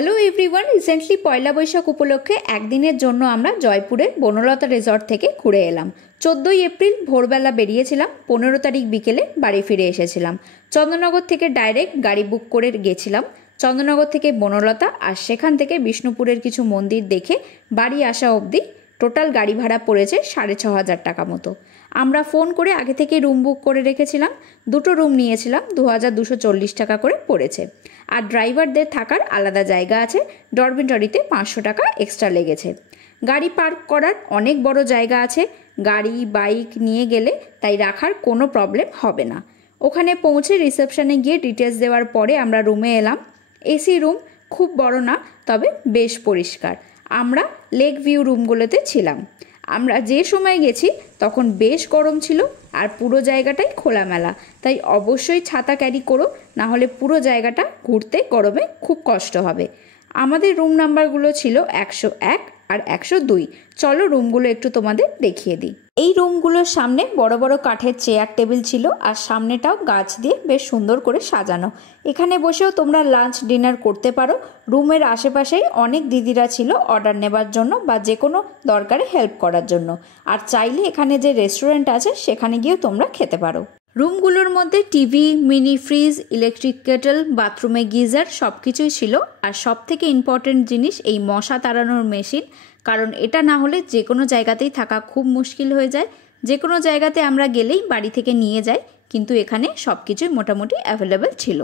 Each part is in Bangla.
হ্যালো এভরিওয়ান, রিসেন্টলি পয়লা বৈশাখ উপলক্ষে একদিনের জন্য আমরা জয়পুরের বনলতা রিসর্ট থেকে ঘুরে এলাম। 14ই এপ্রিল ভোরবেলা বেরিয়েছিলাম, 15 তারিখ বিকেলে বাড়ি ফিরে এসেছিলাম। চন্দননগর থেকে ডাইরেক্ট গাড়ি বুক করে গেছিলাম চন্দননগর থেকে বনলতা, আর সেখান থেকে বিষ্ণুপুরের কিছু মন্দির দেখে বাড়ি আসা অবধি টোটাল গাড়ি ভাড়া পড়েছে 6,500 টাকা মতো। আমরা ফোন করে আগে থেকে রুম বুক করে রেখেছিলাম, দুটো রুম নিয়েছিলাম, 2,240 টাকা করে পড়েছে। আর ড্রাইভারদের থাকার আলাদা জায়গা আছে, ডরমিটরিতে 500 টাকা এক্সট্রা লেগেছে। গাড়ি পার্ক করার অনেক বড় জায়গা আছে, গাড়ি বাইক নিয়ে গেলে তাই রাখার কোনো প্রবলেম হবে না। ওখানে পৌঁছে রিসেপশনে গিয়ে ডিটেলস দেওয়ার পরে আমরা রুমে এলাম। এসি রুম, খুব বড় না, তবে বেশ পরিষ্কার। আমরা লেক ভিউ রুমগুলোতে ছিলাম। আমরা যে সময় গেছি তখন বেশ গরম ছিল, আর পুরো জায়গাটাই খোলামেলা, তাই অবশ্যই ছাতা ক্যারি করো, না হলে পুরো জায়গাটা ঘুরতে গরমে খুব কষ্ট হবে। আমাদের রুম নাম্বারগুলো ছিল 101 আর 102। চলো রুমগুলো একটু তোমাদের দেখিয়ে দিই। এই রুমগুলোর সামনে বড় বড় কাঠের চেয়ার টেবিল ছিল, আর সামনেটাও গাছ দিয়ে বেশ সুন্দর করে সাজানো। এখানে বসেও তোমরা লাঞ্চ ডিনার করতে পারো। রুমের আশেপাশেই অনেক দিদিরা ছিল অর্ডার নেবার জন্য বা যে কোনো দরকারে হেল্প করার জন্য। আর চাইলে এখানে যে রেস্টুরেন্ট আছে সেখানে গিয়েও তোমরা খেতে পারো। রুমগুলোর মধ্যে TV, mini fridge, electric Kettle, বাথরুমে গিজার সব কিছুই ছিল। আর সব থেকে ইম্পর্টেন্ট জিনিস এই মশা তাড়ানোর মেশিন, কারণ এটা না হলে যে কোনো জায়গাতেই থাকা খুব মুশকিল হয়ে যায়। যে কোনো জায়গাতে আমরা গেলেই বাড়ি থেকে নিয়ে যাই, কিন্তু এখানে সব কিছুই মোটামুটি অ্যাভেলেবেল ছিল।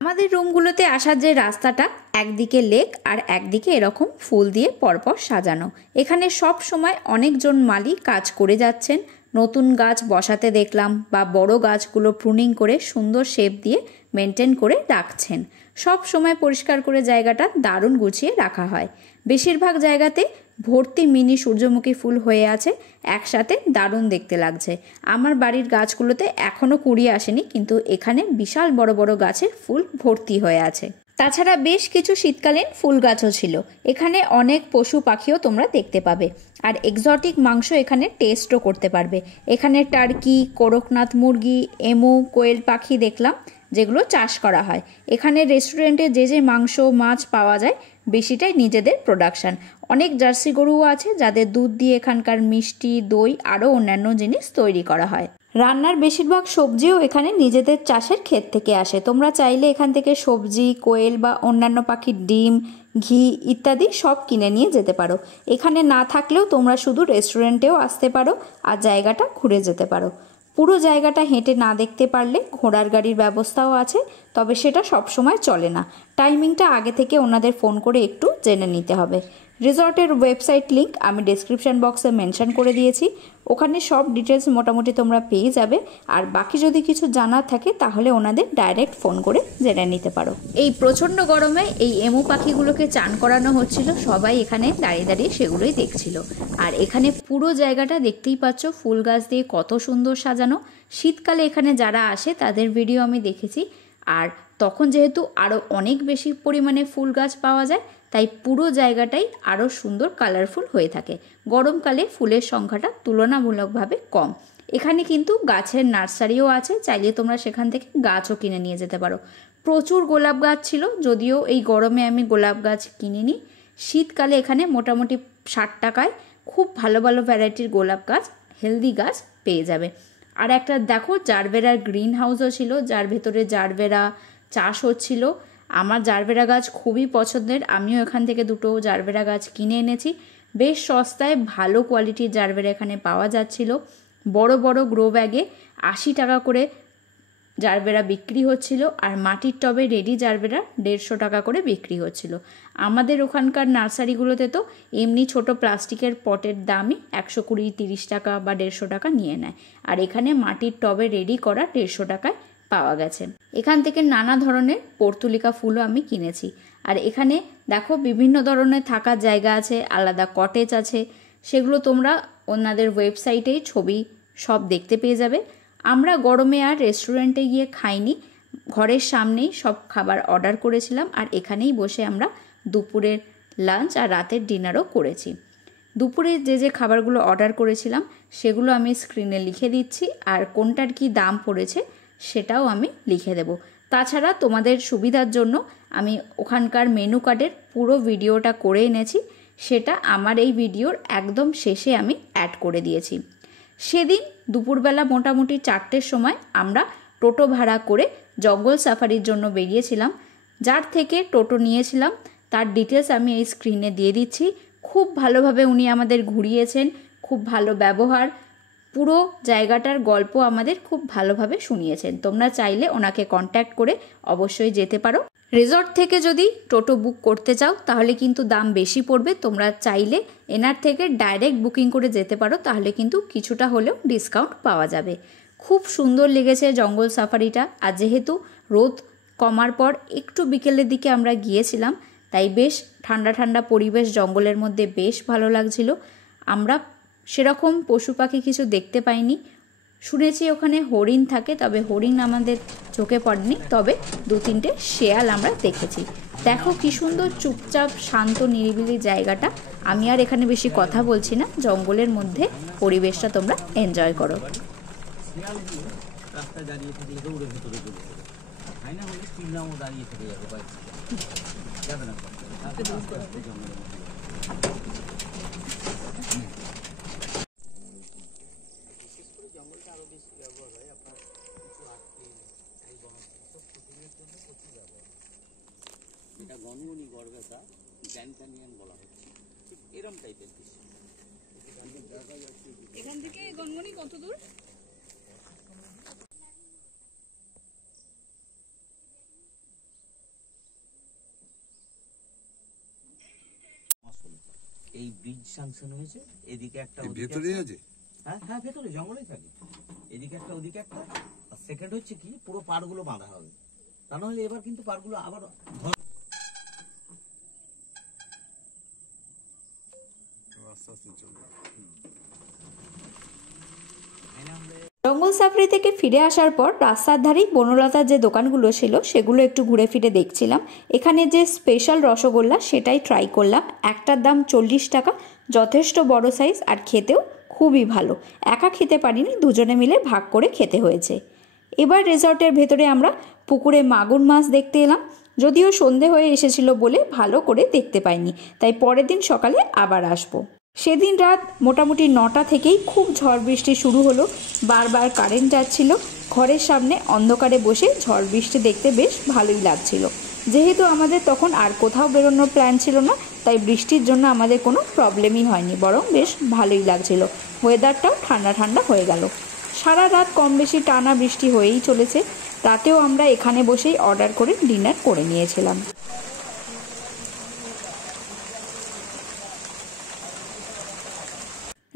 আমাদের রুমগুলোতে আসার যে রাস্তাটা, একদিকে লেক আর একদিকে এরকম ফুল দিয়ে পরপর সাজানো। এখানে সব সময় অনেকজন মালি কাজ করে যাচ্ছেন। নতুন গাছ বসাতে দেখলাম, বা বড় গাছগুলো প্রুনিং করে সুন্দর শেপ দিয়ে মেনটেন করে রাখছেন। সব সময় পরিষ্কার করে জায়গাটা দারুণ গুছিয়ে রাখা হয়। বেশিরভাগ জায়গাতে ভর্তি মিনি সূর্যমুখী ফুল হয়ে আছে, একসাথে দারুণ দেখতে লাগছে। আমার বাড়ির গাছগুলোতে এখনও কুড়ি আসেনি, কিন্তু এখানে বিশাল বড় বড় গাছের ফুল ভর্তি হয়ে আছে। তাছাড়া বেশ কিছু শীতকালীন ফুল গাছও ছিল। এখানে অনেক পশু পাখিও তোমরা দেখতে পাবে, আর এক্সোটিক মাংস এখানে টেস্টও করতে পারবে। এখানে টার্কি, করকনাথ মুরগি, এমু, কোয়েল পাখি দেখলাম, যেগুলো চাষ করা হয়। এখানে রেস্টুরেন্টে যে যে মাংস মাছ পাওয়া যায় বেশিটাই নিজেদের প্রোডাকশান। অনেক জার্সি গরুও আছে, যাদের দুধ দিয়ে এখানকার মিষ্টি, দই আরও অন্যান্য জিনিস তৈরি করা হয়। রান্নার বেশিরভাগ সবজিও এখানে নিজেদের চাষের ক্ষেত থেকে আসে। তোমরা চাইলে এখান থেকে সবজি, কোয়েল বা অন্যান্য পাখির ডিম, ঘি ইত্যাদি সব কিনে নিয়ে যেতে পারো। এখানে না থাকলেও তোমরা শুধু রেস্টুরেন্টেও আসতে পারো আর জায়গাটা ঘুরে যেতে পারো। পুরো জায়গাটা হেঁটে না দেখতে পারলে ঘোড়ার গাড়ির ব্যবস্থাও আছে, তবে সেটা সব সময় চলে না। টাইমিংটা আগে থেকে ওনাদের ফোন করে একটু জেনে নিতে হবে। রিসর্টের ওয়েবসাইট লিংক আমি ডেসক্রিপশন বক্সে মেনশন করে দিয়েছি, ওখানে সব ডিটেলস মোটামুটি তোমরা পেয়ে যাবে। আর বাকি যদি কিছু জানার থাকে তাহলে ওনাদের ডাইরেক্ট ফোন করে জেনে নিতে পারো। এই প্রচণ্ড গরমে এই এমু পাখিগুলোকে চান করানো হচ্ছিল, সবাই এখানে দাঁড়িয়ে দাঁড়িয়ে সেগুলোই দেখছিল। আর এখানে পুরো জায়গাটা দেখতেই পাচ্ছ ফুল গাছ দিয়ে কত সুন্দর সাজানো। শীতকালে এখানে যারা আসে তাদের ভিডিও আমি দেখেছি, আর তখন যেহেতু আরও অনেক বেশি পরিমাণে ফুল গাছ পাওয়া যায়, তাই পুরো জায়গাটাই আরও সুন্দর কালারফুল হয়ে থাকে। গরমকালে ফুলের সংখ্যাটা তুলনামূলকভাবে কম। এখানে কিন্তু গাছের নার্সারিও আছে, চাইলে তোমরা সেখান থেকে গাছও কিনে নিয়ে যেতে পারো। প্রচুর গোলাপ গাছ ছিল, যদিও এই গরমে আমি গোলাপ গাছ কিনিনি। শীতকালে এখানে মোটামুটি 60 টাকায় খুব ভালো ভালো ভ্যারাইটির গোলাপ গাছ, হেলদি গাছ পেয়ে যাবে। আর একটা দেখো জারবেরার গ্রিন হাউসও ছিল, যার ভেতরে জারবেরা চাষ হচ্ছিল। আমার জারবেরা গাছ খুবই পছন্দের, আমিও এখান থেকে 2টো জারবেরা গাছ কিনে এনেছি। বেশ সস্তায় ভালো কোয়ালিটির জারবেরা এখানে পাওয়া যাচ্ছিল। বড় বড় গ্রো ব্যাগে 80 টাকা করে জারবেরা বিক্রি হচ্ছিল, আর মাটির টবে রেডি জারবেরা 150 টাকা করে বিক্রি হচ্ছিল। আমাদের ওখানকার নার্সারিগুলোতে তো এমনি ছোট প্লাস্টিকের পটের দামই 120-30 টাকা বা 150 টাকা নিয়ে নেয়, আর এখানে মাটির টবে রেডি করা 150 টাকায় পাওয়া গেছে। এখান থেকে নানা ধরনের পর্তুলিকা ফুলও আমি কিনেছি। আর এখানে দেখো বিভিন্ন ধরনের থাকার জায়গা আছে, আলাদা কটেজ আছে, সেগুলো তোমরা ওনাদের ওয়েবসাইটেই ছবি সব দেখতে পেয়ে যাবে। আমরা গরমে আর রেস্টুরেন্টে গিয়ে খাইনি, ঘরের সামনেই সব খাবার অর্ডার করেছিলাম, আর এখানেই বসে আমরা দুপুরের লাঞ্চ আর রাতের ডিনারও করেছি। দুপুরে যে যে খাবারগুলো অর্ডার করেছিলাম সেগুলো আমি স্ক্রিনে লিখে দিচ্ছি, আর কোনটার কি দাম পড়েছে সেটাও আমি লিখে দেব। তাছাড়া তোমাদের সুবিধার জন্য আমি ওখানকার মেনু কার্ডের পুরো ভিডিওটা করে এনেছি, সেটা আমার এই ভিডিওর একদম শেষে আমি অ্যাড করে দিয়েছি। সেদিন দুপুরবেলা মোটামুটি 4টের সময় আমরা টোটো ভাড়া করে জঙ্গল সাফারির জন্য বেরিয়েছিলাম। যার থেকে টোটো নিয়েছিলাম তার ডিটেলস আমি এই স্ক্রিনে দিয়ে দিচ্ছি। খুব ভালোভাবে উনি আমাদের ঘুরিয়েছেন, খুব ভালো ব্যবহার, পুরো জায়গাটার গল্প আমাদের খুব ভালোভাবে শুনিয়েছেন। তোমরা চাইলে ওনাকে কন্ট্যাক্ট করে অবশ্যই যেতে পারো। রিসর্ট থেকে যদি টোটো বুক করতে চাও তাহলে কিন্তু দাম বেশি পড়বে, তোমরা চাইলে এনার থেকে ডাইরেক্ট বুকিং করে যেতে পারো, তাহলে কিন্তু কিছুটা হলেও ডিসকাউন্ট পাওয়া যাবে। খুব সুন্দর লেগেছে জঙ্গল সাফারিটা, আর যেহেতু রোদ কমার পর একটু বিকেলের দিকে আমরা গিয়েছিলাম, তাই বেশ ঠান্ডা ঠান্ডা পরিবেশ, জঙ্গলের মধ্যে বেশ ভালো লাগছিল। আমরা সেরকম পশু পাখি কিছু দেখতে পাইনি, শুনেছি ওখানে হরিণ থাকে, তবে হরিণ আমাদের চোখে পড়েনি, তবে 2-3টে শেয়াল আমরা দেখেছি। দেখো কি সুন্দর চুপচাপ শান্ত নিরিবিলি জায়গাটা। আমি আর এখানে বেশি কথা বলছি না, জঙ্গলের মধ্যে পরিবেশটা তোমরা এনজয় করো। গনগনি গড়বেতা গ্র্যান্ড ক্যানিয়ন বলা হচ্ছে, ঠিক এরকম টাইপের কিছু। এখান থেকে গনগনি কত দূর? এই ব্রিজ স্যাংশন হয়েছে, এদিকে একটা ভেতরে আছে। হ্যাঁ হ্যাঁ, ভেতরে জঙ্গলেই থাকে, এদিকে একটা ওদিকে একটা। আর সেকেন্ড হচ্ছে কি, পুরো পাড়গুলো বাঁধা হবে, তা নাহলে এবার কিন্তু পাড়গুলো আবার জঙ্গল সাফারি থেকে ফিরে আসার পর রাস্তার ধারেই বনলতার যে দোকানগুলো ছিল সেগুলো একটু ঘুরে ফিরে দেখছিলাম। এখানে যে স্পেশাল রসগোল্লা সেটাই ট্রাই করলাম। একটার দাম 40 টাকা, যথেষ্ট বড় সাইজ, আর খেতেও খুবই ভালো। একা খেতে পারিনি, দুজনে মিলে ভাগ করে খেতে হয়েছে। এবার রিসর্টের ভেতরে আমরা পুকুরে মাগুর মাছ দেখতে এলাম, যদিও সন্ধে হয়ে এসেছিল বলে ভালো করে দেখতে পাইনি, তাই পরের দিন সকালে আবার আসবো। সেদিন রাত মোটামুটি 9টা থেকেই খুব ঝড় বৃষ্টি শুরু হলো, বারবার কারেন্ট যাচ্ছিল। ঘরের সামনে অন্ধকারে বসে ঝড় বৃষ্টি দেখতে বেশ ভালোই লাগছিল। যেহেতু আমাদের তখন আর কোথাও বেরোনোর প্ল্যান ছিল না, তাই বৃষ্টির জন্য আমাদের কোনো প্রবলেমই হয়নি, বরং বেশ ভালোই লাগছিল। ওয়েদারটাও ঠান্ডা ঠান্ডা হয়ে গেল। সারা রাত কম বেশি টানা বৃষ্টি হয়েই চলেছে। রাতেও আমরা এখানে বসেই অর্ডার করে ডিনার করে নিয়েছিলাম।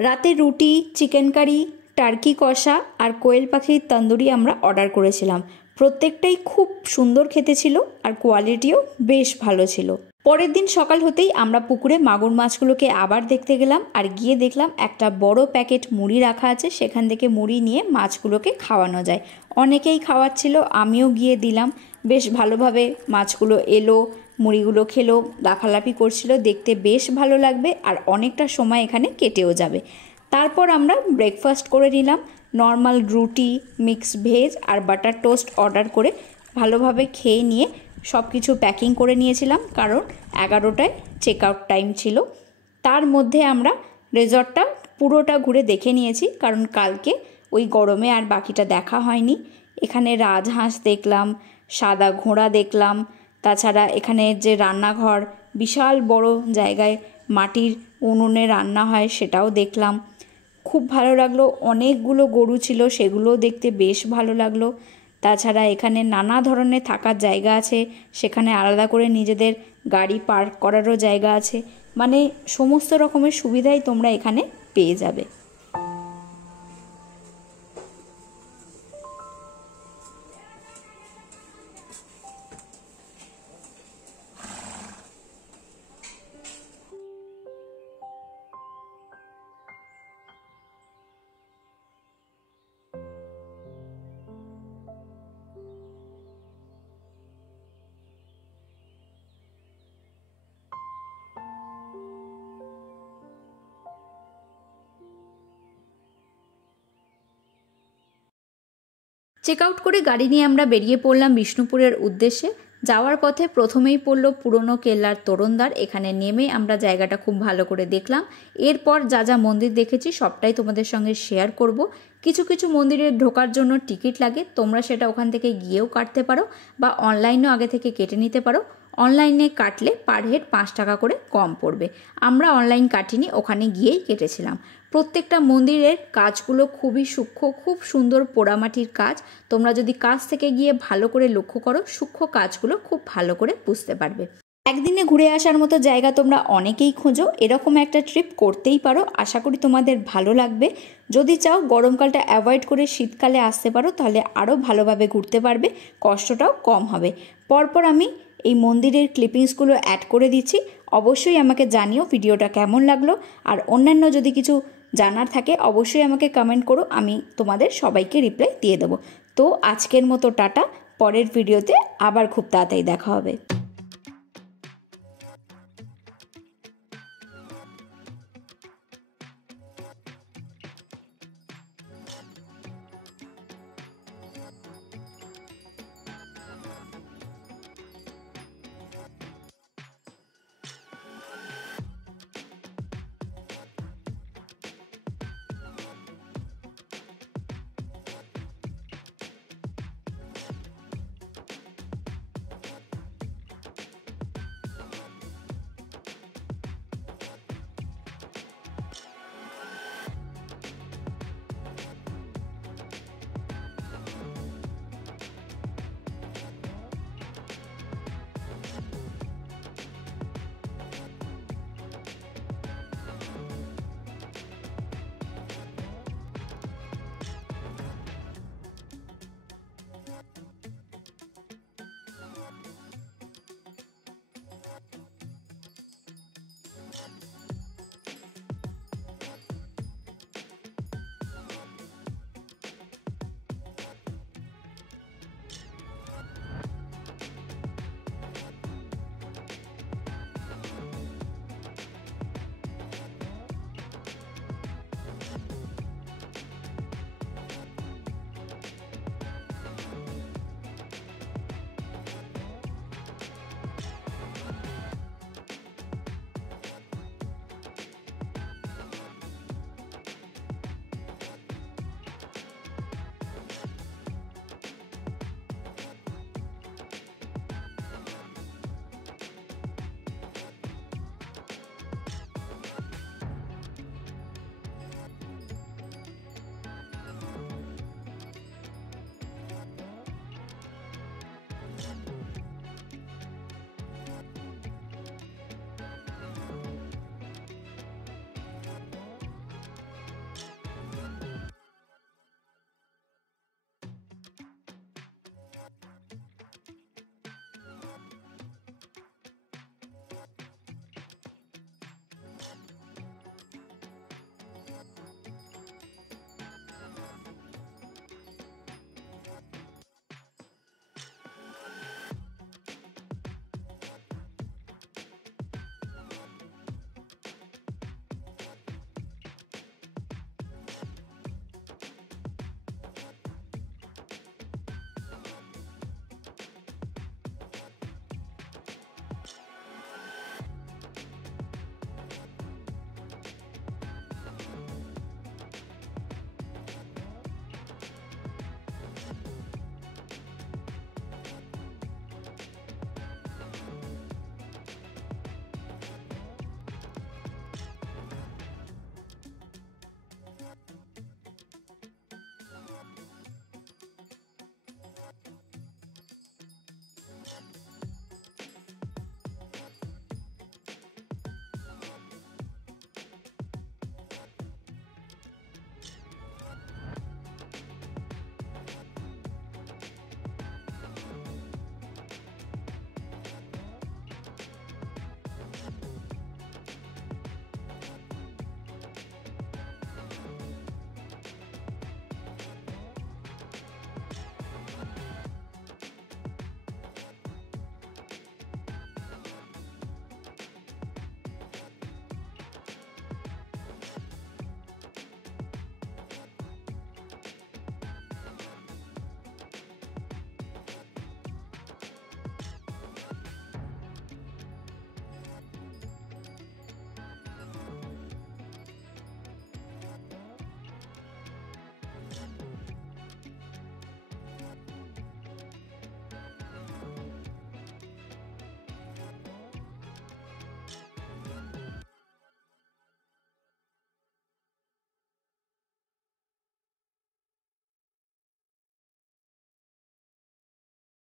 রাতে রুটি, চিকেন কারি, টার্কি কষা আর কোয়েল পাখির তন্দুরি আমরা অর্ডার করেছিলাম। প্রত্যেকটাই খুব সুন্দর খেতে ছিল, আর কোয়ালিটিও বেশ ভালো ছিল। পরের দিন সকাল হতেই আমরা পুকুরে মাগুর মাছগুলোকে আবার দেখতে গেলাম, আর গিয়ে দেখলাম একটা বড় প্যাকেট মুড়ি রাখা আছে, সেখান থেকে মুড়ি নিয়ে মাছগুলোকে খাওয়ানো যায়। অনেকেই খাওয়াচ্ছিল, আমিও গিয়ে দিলাম। বেশ ভালোভাবে মাছগুলো এলো, মুড়িগুলো খেলো, লাফালাফি করছিল, দেখতে বেশ ভালো লাগবে আর অনেকটা সময় এখানে কেটেও যাবে। তারপর আমরা ব্রেকফাস্ট করে নিলাম। নর্মাল রুটি, মিক্সড ভেজ আর বাটার টোস্ট অর্ডার করে ভালোভাবে খেয়ে নিয়ে সব কিছু প্যাকিং করে নিয়েছিলাম, কারণ 11টায় চেক আউট টাইম ছিল। তার মধ্যে আমরা রিসর্টটা পুরোটা ঘুরে দেখে নিয়েছি, কারণ কালকে ওই গরমে আর বাকিটা দেখা হয়নি। এখানে রাজহাঁস দেখলাম, সাদা ঘোড়া দেখলাম, তাছাড়া এখানে যে রান্নাঘর, বিশাল বড় জায়গায় মাটির উনুনে রান্না হয়, সেটাও দেখলাম। খুব ভালো লাগলো। অনেকগুলো গরু ছিল, সেগুলোও দেখতে বেশ ভালো লাগলো। তাছাড়া এখানে নানা ধরনের থাকার জায়গা আছে, সেখানে আলাদা করে নিজেদের গাড়ি পার্ক করারও জায়গা আছে। মানে সমস্ত রকমের সুবিধাই তোমরা এখানে পেয়ে যাবে। চেক আউট করে গাড়ি নিয়ে আমরা বেরিয়ে পড়লাম বিষ্ণুপুরের উদ্দেশ্যে। যাওয়ার পথে প্রথমেই পড়ল পুরনো কেল্লার তোরণদ্বার। এখানে নেমে আমরা জায়গাটা খুব ভালো করে দেখলাম। এরপর যা যা মন্দির দেখেছি সবটাই তোমাদের সঙ্গে শেয়ার করব। কিছু কিছু মন্দিরে ঢোকার জন্য টিকিট লাগে, তোমরা সেটা ওখান থেকে গিয়েও কাটতে পারো বা অনলাইনেও আগে থেকে কেটে নিতে পারো। অনলাইনে কাটলে পার হেড 5 টাকা করে কম পড়বে। আমরা অনলাইন কাটিনি, ওখানে গিয়েই কেটেছিলাম। প্রত্যেকটা মন্দিরের কাজগুলো খুবই সূক্ষ্ম, খুব সুন্দর পোড়ামাটির কাজ। তোমরা যদি কাছ থেকে গিয়ে ভালো করে লক্ষ্য করো, সূক্ষ্ম কাজগুলো খুব ভালো করে বুঝতে পারবে। একদিনে ঘুরে আসার মতো জায়গা তোমরা অনেকেই খোঁজো, এরকম একটা ট্রিপ করতেই পারো। আশা করি তোমাদের ভালো লাগবে। যদি চাও গরমকালটা অ্যাভয়েড করে শীতকালে আসতে পারো, তাহলে আরও ভালোভাবে ঘুরতে পারবে, কষ্টটাও কম হবে। পরপর আমি এই মন্দিরের ক্লিপিংসগুলো অ্যাড করে দিচ্ছি। অবশ্যই আমাকে জানিও ভিডিওটা কেমন লাগলো, আর অন্যান্য যদি কিছু জানার থাকে অবশ্যই আমাকে কমেন্ট করো, আমি তোমাদের সবাইকে রিপ্লাই দিয়ে দেবো। তো আজকের মতো টাটা, পরের ভিডিওতে আবার খুব তাড়াতাড়ি দেখা হবে।